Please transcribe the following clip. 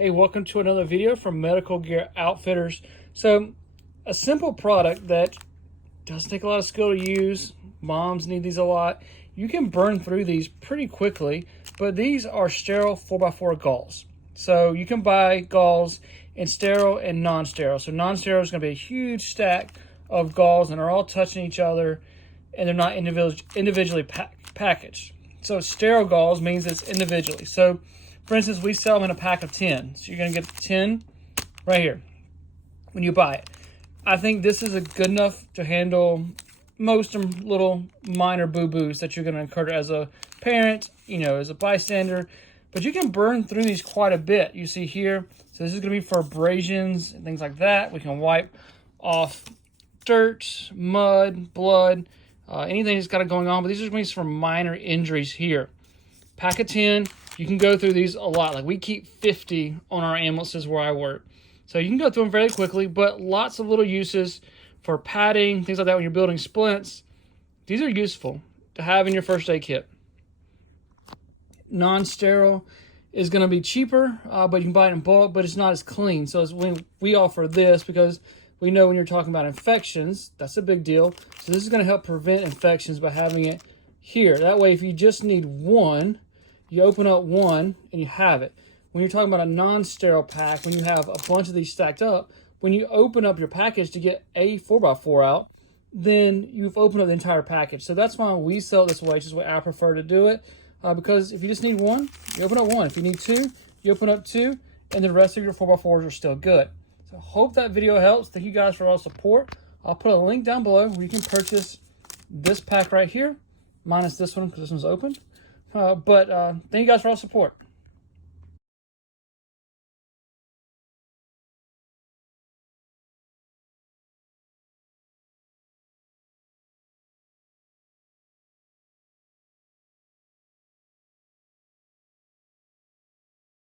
Hey, welcome to another video from Medical Gear Outfitters. So, a simple product that doesn't take a lot of skill to use. Moms need these a lot. You can burn through these pretty quickly, but these are sterile 4x4 gauze. So you can buy gauze in sterile and non-sterile. So non-sterile is going to be a huge stack of gauze and are all touching each other, and they're not individually packaged. So sterile gauze means it's individually. So for instance, we sell them in a pack of 10. So you're going to get 10 right here when you buy it. I think this is good enough to handle most little minor boo-boos that you're going to incur as a parent, as a bystander. But you can burn through these quite a bit. You see here, so this is going to be for abrasions and things like that. We can wipe off dirt, mud, blood, anything that's got it going on. But these are going to be for minor injuries here. Pack of 10, you can go through these a lot. Like we keep 50 on our ambulances where I work. So you can go through them very quickly, but lots of little uses for padding, things like that when you're building splints. These are useful to have in your first aid kit. Non-sterile is going to be cheaper, but you can buy it in bulk, but it's not as clean. So when we offer this, because we know when you're talking about infections, that's a big deal. So this is going to help prevent infections by having it here. That way, if you just need one, you open up one and you have it. When you're talking about a non-sterile pack, when you have a bunch of these stacked up, when you open up your package to get a 4x4 out, then you've opened up the entire package. So that's why we sell it this way, which is the way I prefer to do it. Because if you just need one, you open up one. If you need two, you open up two, and the rest of your 4x4s are still good. So hope that video helps. Thank you guys for all the support. I'll put a link down below where you can purchase this pack right here, minus this one because this one's open. Thank you guys for all the support.